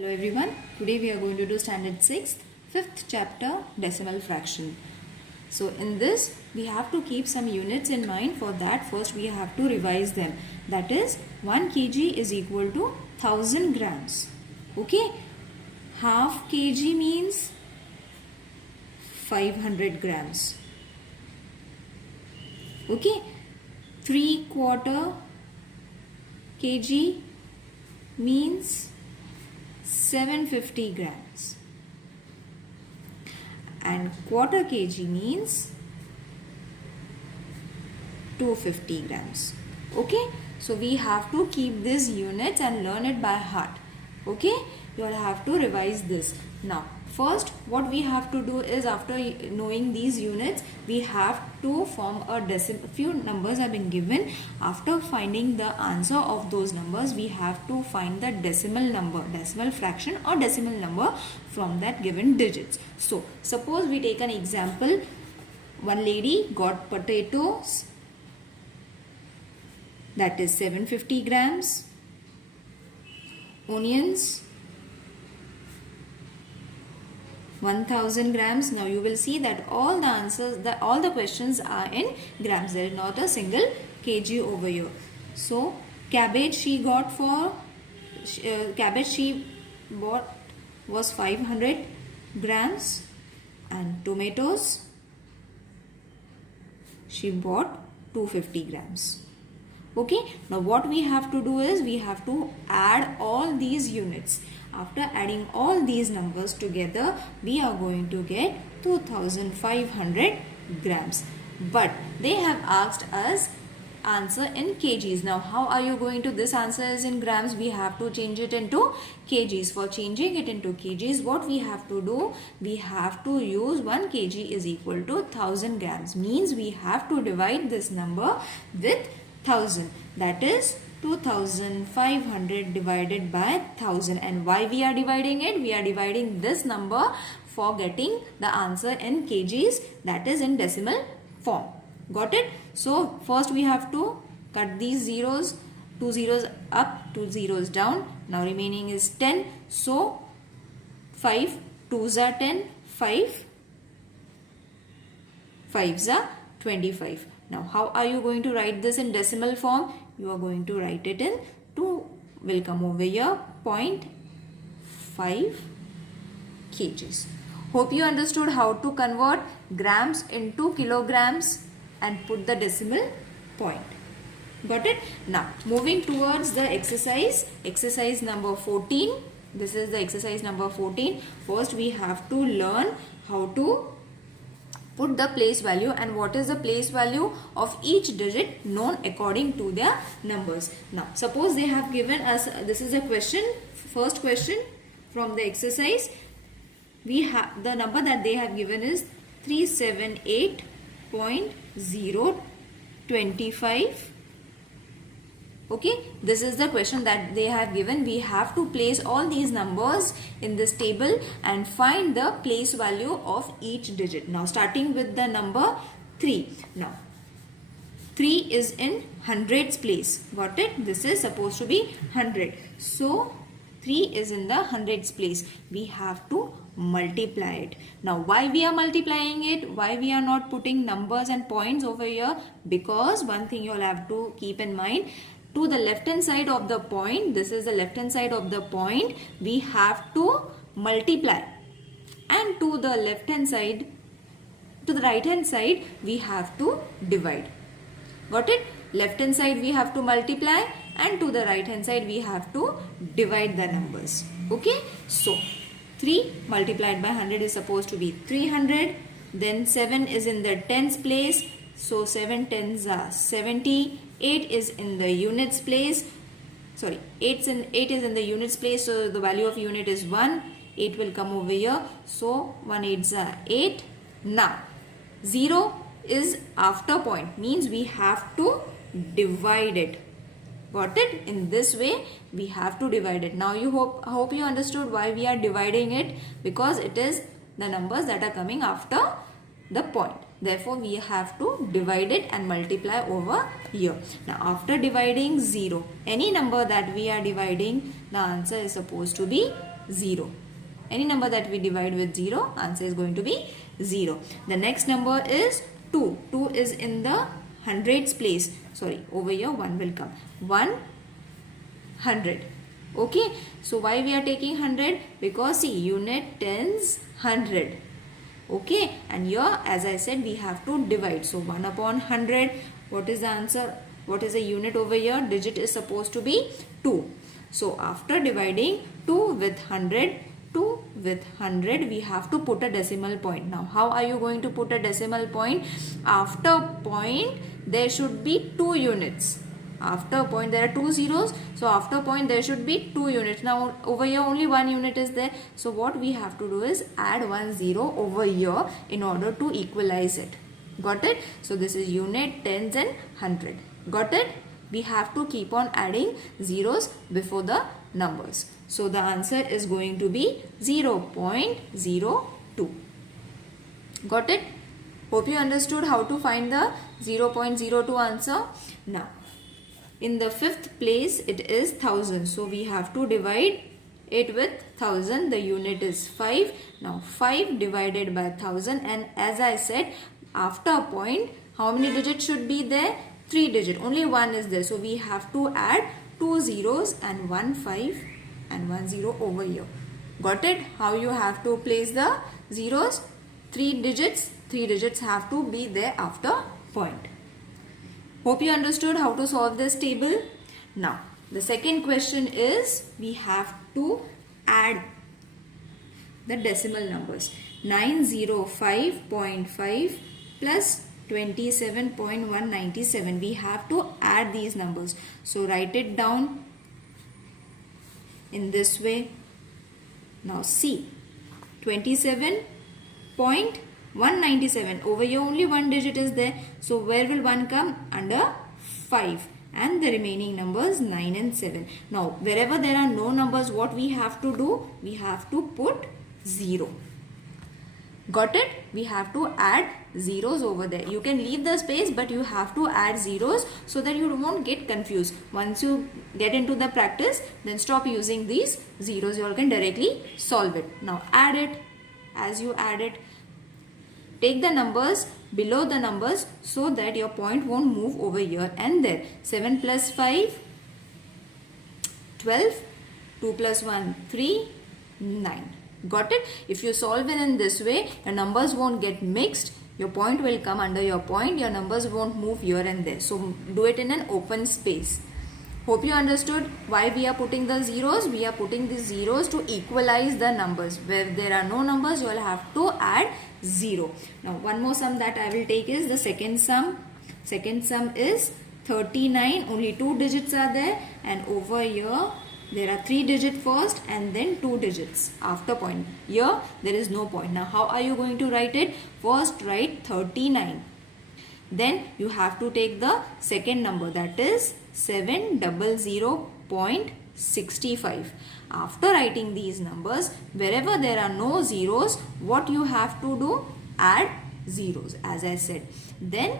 Hello everyone, today we are going to do standard 6th, 5th chapter decimal fraction. So in this we have to keep some units in mind. For that first we have to revise them. That is 1 kg is equal to 1000 grams. Okay, half kg means 500 grams. Okay, 3/4 kg means 750 grams, and quarter kg means 250 grams. Okay, so we have to keep these units and learn it by heart. Okay, you all have to revise this. Now first what we have to do is, after knowing these units, we have to form a decimal. Few numbers have been given. After finding the answer of those numbers, we have to find the decimal number, decimal fraction or decimal number from that given digits. So suppose we take an example. One lady got potatoes, that is 750 grams, onions 1000 grams. Now you will see that all the answers, all the questions are in grams. There is not a single kg over here. So cabbage she got for cabbage she bought was 500 grams, and tomatoes she bought 250 grams. Okay, now what we have to do is, we have to add all these units. After adding all these numbers together, we are going to get 2500 grams. But they have asked us answer in kgs. Now how are you going to, this answer is in grams, we have to change it into kgs. For changing it into kgs, what we have to do, we have to use 1 kg is equal to 1000 grams. Means we have to divide this number with 1000. That is 2500 divided by 1000. And why we are dividing it? We are dividing this number for getting the answer in kgs, that is in decimal form. Got it? So first we have to cut these zeros, 2 zeros up, 2 zeros down. Now remaining is 10. So 5 2s are 10, 5 5s are 25. Now how are you going to write this in decimal form? You are going to write it in 2, will come over here, 0.5 kgs. Hope you understood how to convert grams into kilograms and put the decimal point. Got it? Now moving towards the exercise number 14. This is the exercise number 14. First we have to learn how to put the place value and what is the place value of each digit known according to their numbers. Now suppose they have given us, this is a question, first question from the exercise. We have the number that they have given is 378.025. Okay, this is the question that they have given. We have to place all these numbers in this table and find the place value of each digit. Now starting with the number 3. Now 3 is in hundreds place. Got it? This is supposed to be 100. So 3 is in the hundreds place. We have to multiply it. Now why we are multiplying it? Why we are not putting numbers and points over here? Because one thing you all have to keep in mind, to the left hand side of the point, this is the left hand side of the point, we have to multiply, and to the left hand side, to the right hand side, we have to divide. Got it? Left hand side we have to multiply, and to the right hand side we have to divide the numbers. Okay, so 3 multiplied by 100 is supposed to be 300. Then 7 is in the tens place, so 7 tens are 70. 8 is in the units place, sorry, 8 is in the units place, so the value of unit is 1. 8 will come over here, so 1 8s are 8. Now 0 is after point, means we have to divide it. Got it? In this way we have to divide it. Now you hope you understood why we are dividing it, because it is the numbers that are coming after the point. Therefore, we have to divide it and multiply over here. Now, after dividing 0, any number that we are dividing, the answer is supposed to be 0. Any number that we divide with 0, answer is going to be 0. The next number is 2. 2 is in the hundreds place. Sorry, over here 1 will come. 100. Okay, so why we are taking 100? Because see, unit tens 100. Okay, and here as I said, we have to divide. So 1 upon 100, what is the answer? What is the unit over here? Digit is supposed to be 2. So after dividing 2 with 100, 2 with 100, we have to put a decimal point. Now how are you going to put a decimal point? After point there should be 2 units. After point there are 2 zeros, so after point there should be 2 units. Now over here only 1 unit is there, so what we have to do is add 1 zero over here in order to equalize it. Got it? So this is unit, tens and 100. Got it? We have to keep on adding zeros before the numbers. So the answer is going to be 0.02. Got it? Hope you understood how to find the 0.02 answer. Now in the 5th place it is 1000. So we have to divide it with 1000. The unit is 5. Now 5 divided by 1000, and as I said, after a point, how many digits should be there? 3 digit. Only 1 is there. So we have to add 2 zeros and 1 5 and 1 0 over here. Got it? How you have to place the zeros? 3 digits. 3 digits have to be there after point. Hope you understood how to solve this table. Now, the second question is, we have to add the decimal numbers. 905.5 plus 27.197. We have to add these numbers. So, write it down in this way. Now, see, 27.197. Over here only 1 digit is there. So where will 1 come? Under 5. And the remaining numbers 9 and 7. Now wherever there are no numbers, what we have to do? We have to put 0. Got it? We have to add zeros over there. You can leave the space, but you have to add zeros so that you won't get confused. Once you get into the practice, then stop using these zeros. You all can directly solve it. Now add it. As you add it, take the numbers below the numbers so that your point won't move over here and there. 7 plus 5, 12, 2 plus 1, 3, 9. Got it? If you solve it in this way, your numbers won't get mixed. Your point will come under your point. Your numbers won't move here and there. So do it in an open space. Hope you understood why we are putting the zeros. We are putting the zeros to equalize the numbers. Where there are no numbers, you will have to add 0. Now one more sum that I will take is the second sum. Second sum is 39. Only 2 digits are there, and over here there are 3 digits first and then 2 digits after point. Here there is no point. Now how are you going to write it? First write 39. Then you have to take the second number, that is 700.65. After writing these numbers, wherever there are no zeros, what you have to do? Add zeros, as I said. Then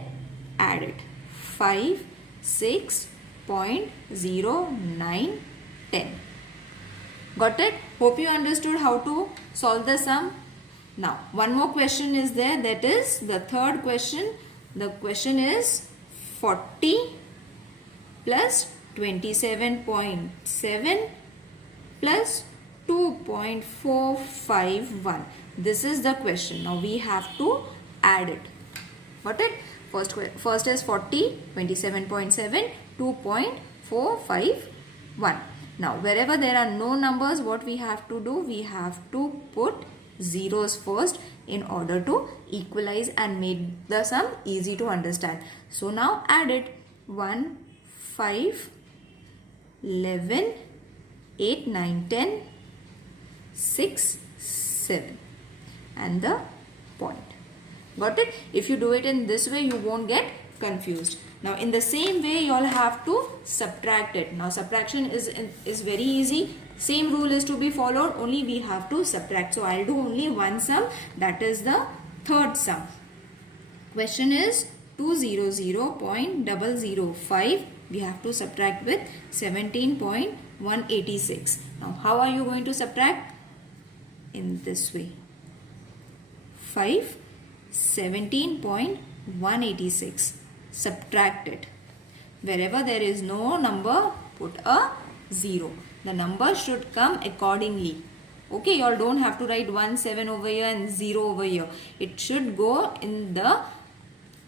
add it. 5, 6.09, 10. Got it? Hope you understood how to solve the sum. Now, one more question is there, that is the third question. The question is 40 plus 27.7 plus 2.451. This is the question. Now we have to add it. Got it? First is 40, 27.7, 2.451. Now wherever there are no numbers, what we have to do? We have to put zeros first in order to equalize and make the sum easy to understand. So now add it. 1, 5, 11, 8, 9, 10, 6, 7 and the point. Got it? If you do it in this way, you won't get confused. Now in the same way, you all have to subtract it. Now subtraction is very easy. Same rule is to be followed, only we have to subtract. So I'll do only one sum, that is the third sum. Question is 200.005. We have to subtract with 17.186. Now how are you going to subtract? In this way. 5, 17.186. Subtract it. Wherever there is no number, put a 0. The number should come accordingly. Okay, you all don't have to write 1, 7 over here and 0 over here. It should go in the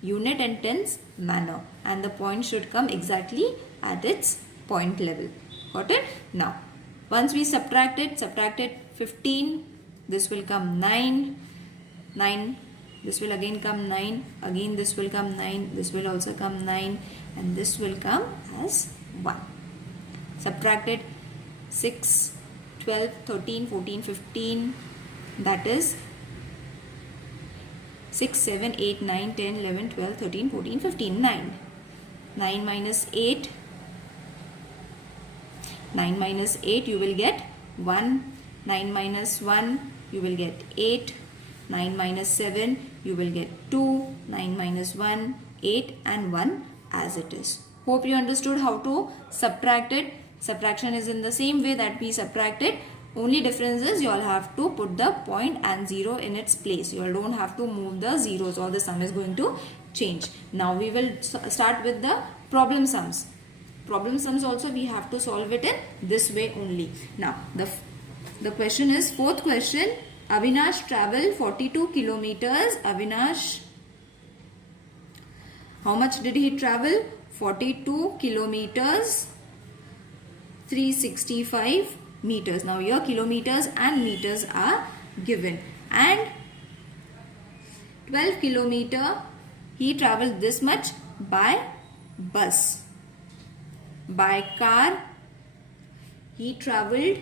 unit and tens manner, and the point should come exactly at its point level. Got it? Now, once we subtracted 15, this will come 9, this will again come 9, again this will come 9, this will also come 9, and this will come as 1. Subtracted 6, 12, 13, 14, 15, that is 6, 7, 8, 9, 10, 11, 12, 13, 14, 15, 9. 9 minus 8, you will get 1. 9 minus 1, you will get 8. 9 minus 7, you will get 2. 9 minus 1, 8 and 1 as it is. Hope you understood how to subtract it. Subtraction is in the same way that we subtracted. Only difference is you all have to put the point and 0 in its place. You all don't have to move the zeros or the sum is going to change. Now we will start with the problem sums. Problem sums also we have to solve it in this way only. Now the question is, fourth question. Avinash traveled 42 kilometers. Avinash, how much did he travel? 42 kilometers, 365 meters. Now here kilometers and meters are given, and 12 kilometer he traveled this much by bus. By car he traveled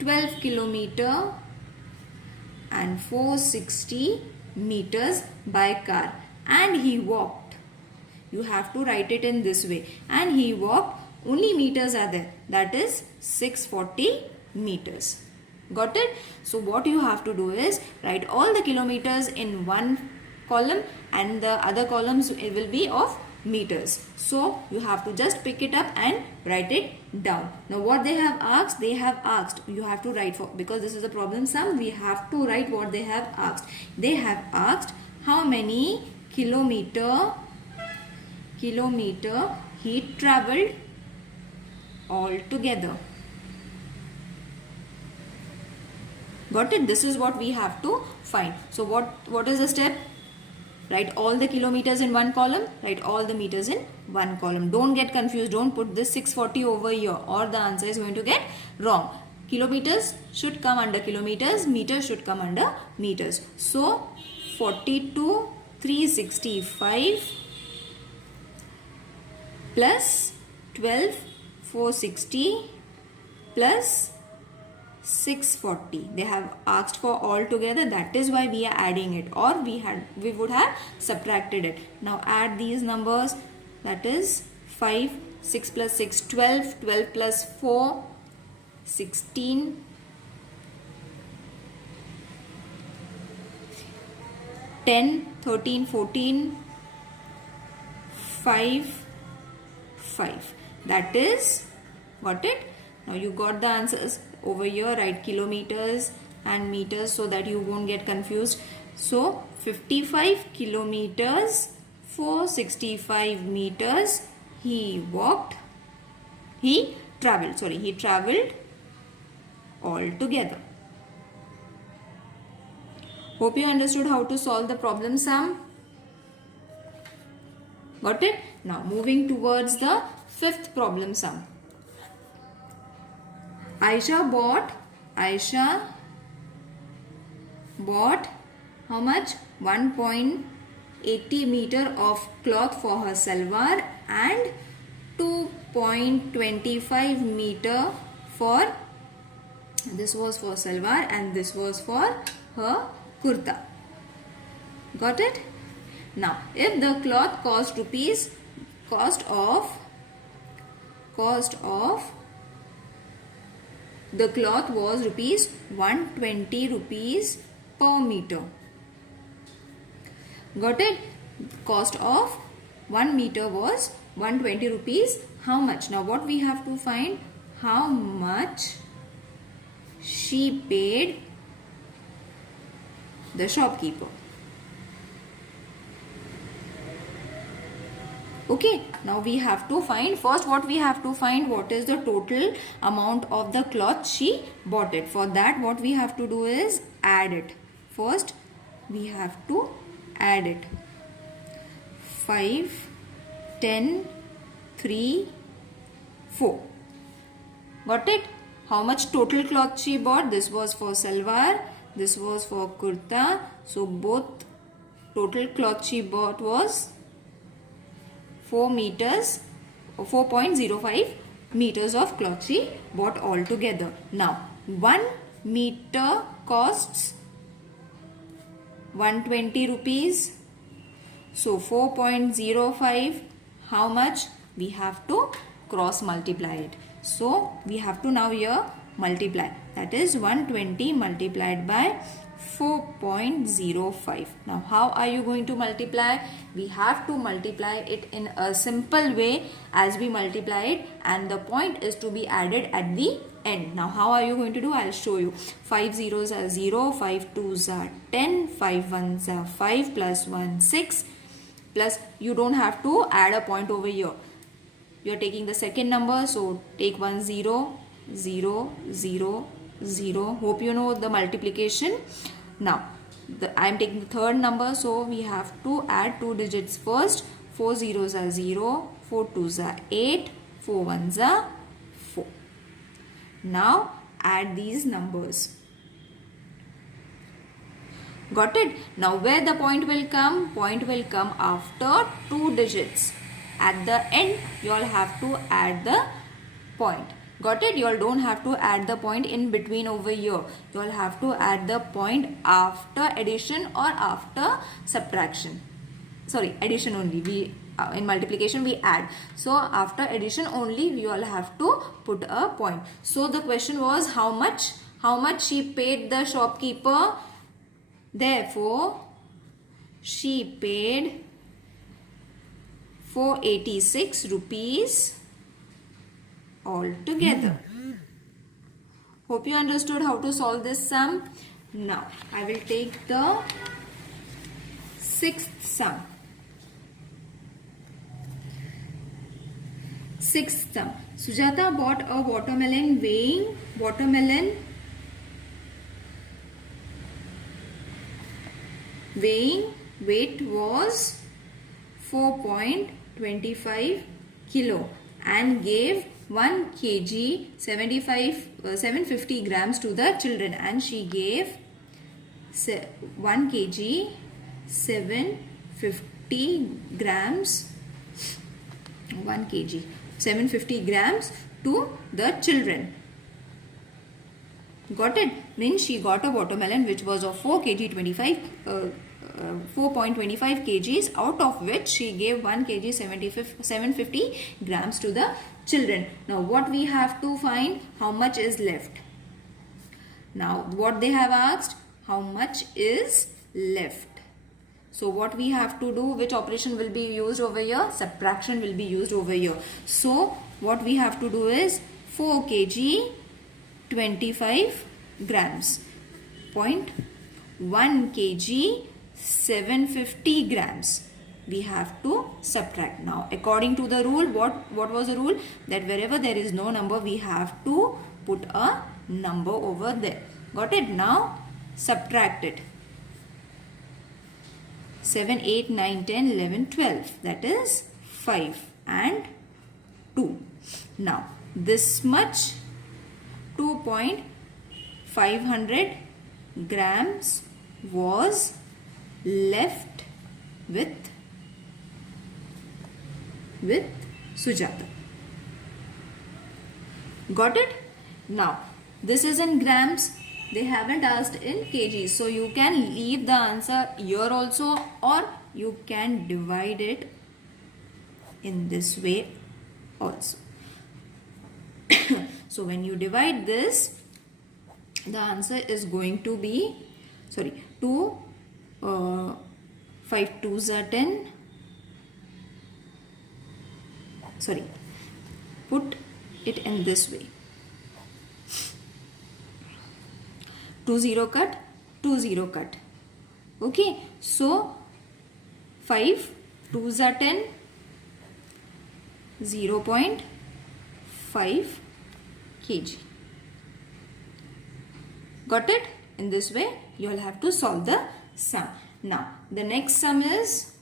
12 kilometer and 460 meters by car, and he walked. You have to write it in this way. And he walked, only meters are there, that is 640 meters. Got it? So what you have to do is write all the kilometers in one column and the other columns it will be of meters. So you have to just pick it up and write it down. Now what they have asked, you have to write for, because this is a problem sum, we have to write what they have asked. They have asked how many kilometer he traveled altogether. Got it? This is what we have to find. So what is the step? Write all the kilometers in one column, write all the meters in one column. Don't get confused. Don't put this 640 over here or the answer is going to get wrong. Kilometers should come under kilometers, meters should come under meters. So 42 365 plus 12 460 plus 640. They have asked for all together, that is why we are adding it, or we would have subtracted it. Now add these numbers, that is 5, 6 plus 6 12, 12 plus 4 16, 10, 13, 14, 5, 5. That is, got it? Now you got the answers over here. Write kilometers and meters so that you won't get confused. So 55 kilometers, 465 meters he traveled all together. Hope you understood how to solve the problem sum. Got it? Now moving towards the fifth problem sum. Aisha bought how much? 1.80 meter of cloth for her salwar and 2.25 meter for, this was for salwar and this was for her kurta. Got it? Now if the cloth cost the cloth was rupees 120 rupees per meter. Got it? Cost of 1 meter was 120 rupees. How much? Now what we have to find? How much she paid the shopkeeper. Okay, now we have to find, first what we have to find, what is the total amount of the cloth she bought it. For that what we have to do is add it. First we have to add it. 5, 10, 3, 4. Got it? How much total cloth she bought? This was for salwar, this was for kurta. So both total cloth she bought was 4 meters, 4.05 meters of cloth she bought altogether. Now 1 meter costs 120 rupees. So 4.05, how much? We have to cross multiply it. So we have to now here multiply. That is 120 multiplied by 4.05. Now how are you going to multiply? We have to multiply it in a simple way as we multiply it, and the point is to be added at the end. Now how are you going to do? I'll show you. 5 zeros are 0, 5 twos are 10, 5 ones are 5, plus 1 6, plus you don't have to add a point over here. You are taking the second number, so take 1 0, 0, 0, 0. Hope you know the multiplication. Now I am taking the third number, so we have to add 2 digits first. 4 zeros are 0, 4 twos are 8, 4 ones are 4. Now add these numbers. Got it? Now where the point will come? Point will come after 2 digits. At the end you all have to add the point. Got it? You all don't have to add the point in between over here. You all have to add the point after addition or after subtraction. Sorry, addition only. We in multiplication we add. So after addition only we all have to put a point. So the question was how much? How much she paid the shopkeeper? Therefore, she paid 486 rupees altogether. Hope you understood how to solve this sum. Now, I will take the 6th sum. 6th sum. Sujata bought a watermelon weighing weight was 4.25 kilo and gave 1 kg 750 grams to the children, and she gave 1 kg 750 grams 1 kg 750 grams to the children. Got it? Means she got a watermelon which was of 4.25 kgs, out of which she gave 1 kg 750 grams to the children. Now what we have to find? How much is left? Now what they have asked? How much is left? So what we have to do? Which operation will be used over here? Subtraction will be used over here. So what we have to do is 4 kg 25 grams, 1 kg 750 grams. We have to subtract. Now according to the rule, what was the rule? That wherever there is no number, we have to put a number over there. Got it? Now subtract it. 7, 8, 9, 10, 11, 12. That is 5 and 2. Now this much 2.500 grams was left with Sujata. Got it? Now this is in grams. They haven't asked in kgs, so you can leave the answer here also, or you can divide it in this way also. So when you divide this, the answer is going to be 2 5 2s are 10. Sorry, put it in this way. 2 0 cut, 2 0 cut. Okay, so 5 2s are 10, 0.5 kg. Got it? In this way, you all have to solve the sum. Now, the next sum is,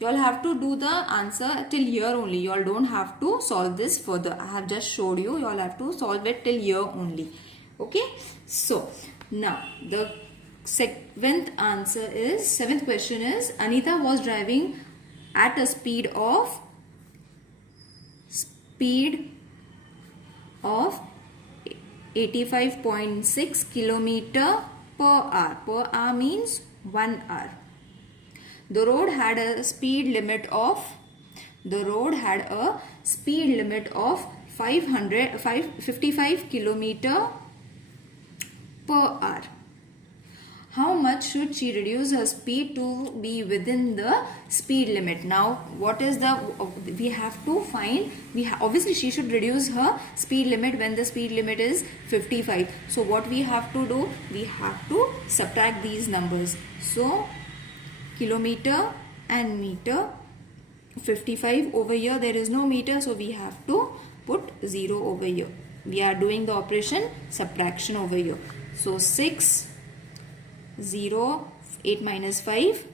you all have to do the answer till here only. You all don't have to solve this further. I have just showed you. You all have to solve it till here only. Okay? So, now, the seventh question is, Anita was driving at a speed of 85.6 km per hour. Per hour means 1 hour. The road had a speed limit of 55 km per hour. How much should she reduce her speed to be within the speed limit? Now, what is the, we have to find, obviously she should reduce her speed limit when the speed limit is 55. So, what we have to do? We have to subtract these numbers. So, kilometer and meter. 55 over here, there is no meter, so we have to put 0 over here. We are doing the operation subtraction over here. So, 6 0, 8 minus 5,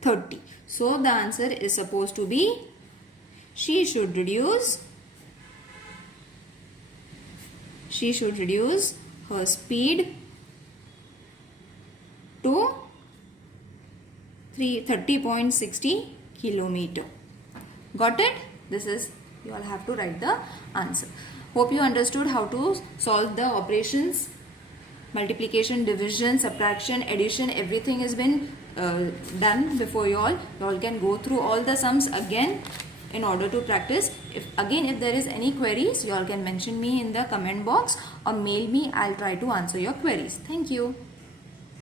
30. So, the answer is supposed to be, she should reduce her speed to 30.60 kilometer. Got it? This is, you all have to write the answer. Hope you understood how to solve the operations. Multiplication, division, subtraction, addition, everything has been done before you all. You all can go through all the sums again in order to practice. If there is any queries, you all can mention me in the comment box or mail me. I'll try to answer your queries. Thank you.